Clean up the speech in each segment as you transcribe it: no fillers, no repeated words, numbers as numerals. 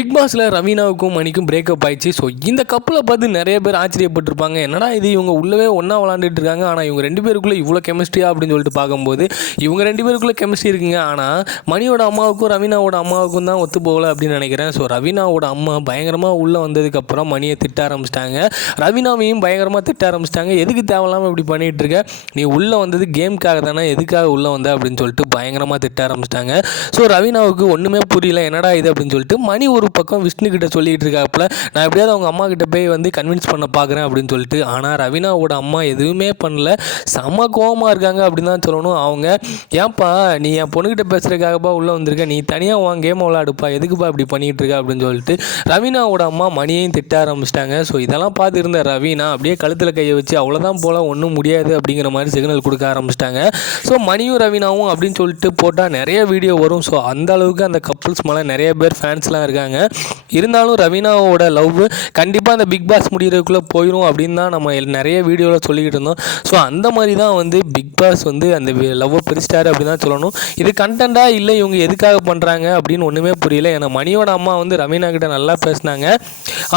Big பாஸில் ரவீனாவுக்கும் மணிக்கும் breakup ஆயிடுச்சு. ஸோ இந்த கப்பில் பார்த்து நிறைய பேர் ஆச்சரியப்பட்டிருப்பாங்க. என்னடா இது இவங்க உள்ளவே ஒன்றா விளாண்டுட்டு இருக்காங்க, ஆனால் இவங்க ரெண்டு பேருக்குள்ளே இவ்வளோ கெமிஸ்ட்ரியா அப்படின்னு சொல்லிட்டு பார்க்கும்போது இவங்க ரெண்டு பேருக்குள்ளே கெமிஸ்ட்ரி இருக்குங்க. ஆனால் மணியோட அம்மாவுக்கும் ரவீனாவோட அம்மாவுக்கும் தான் ஒத்து போகலை அப்படின்னு நினைக்கிறேன். ஸோ ரவீனாவோட அம்மா பயங்கரமாக உள்ளே வந்ததுக்கப்புறம் மணியை திட்ட ஆரம்பிச்சிட்டாங்க. ரவீனாவையும் பயங்கரமாக திட்ட ஆரம்பிச்சிட்டாங்க. எதுக்கு தேவையில்லாமல் இப்படி பண்ணிகிட்டு இருக்க, நீ உள்ளே வந்தது கேமுக்காக தானே, எதுக்காக உள்ளே வந்த அப்படின்னு சொல்லிட்டு பயங்கரமாக திட்ட ஆரம்பிச்சிட்டாங்க. ஸோ ரவீனாவுக்கு ஒன்றுமே புரியல, என்னடா இது அப்படின்னு சொல்லிட்டு மணி ஒரு பக்கம் விஷ்ணு கிட்ட சொல்லிட்டு இருக்காப்புல, நான் எப்படியாவது அவங்க அம்மா கிட்ட போய் வந்து கன்வின்ஸ் பண்ண பார்க்குறேன் அப்படின்னு சொல்லிட்டு. ஆனால் ரவீனாவோட அம்மா எதுவுமே பண்ணல, செம கோவமாக இருக்காங்க அப்படின்னு தான் சொல்லணும். அவங்க ஏன்ப்பா நீ என் பொண்ணுக்கிட்ட பேசுறதுக்காகப்பா உள்ளே வந்திருக்க, நீ தனியாக உன் கேம் விளாடுப்பா, எதுக்குப்பா இப்படி பண்ணிகிட்டு இருக்க அப்படின்னு சொல்லிட்டு ரவீனாவோட அம்மா மணியையும் திட்ட ஆரம்பிச்சிட்டாங்க. ஸோ இதெல்லாம் பார்த்து இருந்த ரவீனா அப்படியே கழுத்தில் கையை வச்சு அவ்வளோதான் போல் ஒன்றும் முடியாது அப்படிங்கிற மாதிரி சிக்னல் கொடுக்க ஆரம்பிச்சிட்டாங்க. ஸோ மணியும் ரவீனாவும் அப்படின்னு சொல்லிட்டு போட்டால் நிறைய வீடியோ வரும். ஸோ அந்த அளவுக்கு அந்த கப்புள்ஸ் மேலே நிறைய பேர் ஃபேன்ஸ்லாம் இருக்காங்க. இருந்தாலும் ரவீனாவோட லவ் கண்டிப்பாக அந்த பிக் பாஸ் முடிகிறதுக்குள்ளே போயிடும் அப்படின்னு தான் நம்ம நிறைய வீடியோவில் சொல்லிக்கிட்டு இருந்தோம். ஸோ அந்த மாதிரி தான் வந்து பிக் பாஸ் வந்து அந்த லவ்வை பிரிச்சிட்டாரு அப்படின்னு தான் சொல்லணும். இது கண்டென்ட்டா இல்லை இவங்க எதுக்காக பண்ணுறாங்க அப்படின்னு ஒன்றுமே புரியல. ஏன்னா மணியோட அம்மா வந்து ரவீனா கிட்ட நல்லா பேசினாங்க.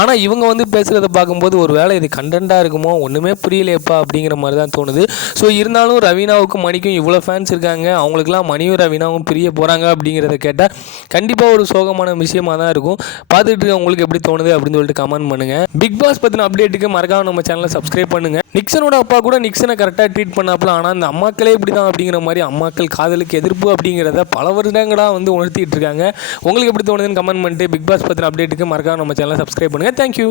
ஆனால் இவங்க வந்து பேசுகிறத பார்க்கும்போது ஒரு வேளை இது கண்டென்ட்டாக இருக்குமோ ஒன்றுமே புரியலையப்பா அப்படிங்கிற மாதிரி தான் தோணுது. ஸோ இருந்தாலும் ரவீனாவுக்கும் மணிக்கும் இவ்வளோ ஃபேன்ஸ் இருக்காங்க, அவங்களுக்குலாம் மணியும் ரவீனாவும் பிரிய போகிறாங்க அப்படிங்கிறத கேட்டால் கண்டிப்பாக ஒரு சோகமான விஷயமாக தான் இருக்கும். பார்த்துட்டு உங்களுக்கு எப்படி தோணுது அப்படின்னு சொல்லிட்டு கமெண்ட் பண்ணுங்கள். பிக் பாஸ் பற்றின அப்டேட்டுக்கு மறக்காம நம்ம சேனலை சப்ஸ்கிரைப் பண்ணுங்கள். நிக்சனோட அப்பா கூட நிக்சனை கரெக்டாக ட்ரீட் பண்ணாப்புல, ஆனால் அந்த அம்மாக்களே இப்படி தான் அப்படிங்கிற மாதிரி அம்மாக்கள் காதலுக்கு எதிர்ப்பு அப்படிங்கிறத பல வருடங்களாக வந்து உணர்த்திட்டு இருக்காங்க. உங்களுக்கு எப்படி தோணுதுன்னு கமெண்ட் பண்ணிட்டு பிக் பாஸ் பற்றின அப்டேட்டுக்கு மறக்காம நம்ம சேனலை சப்ஸ்கிரைப் பண்ணுங்கள். தேங்க்யூ.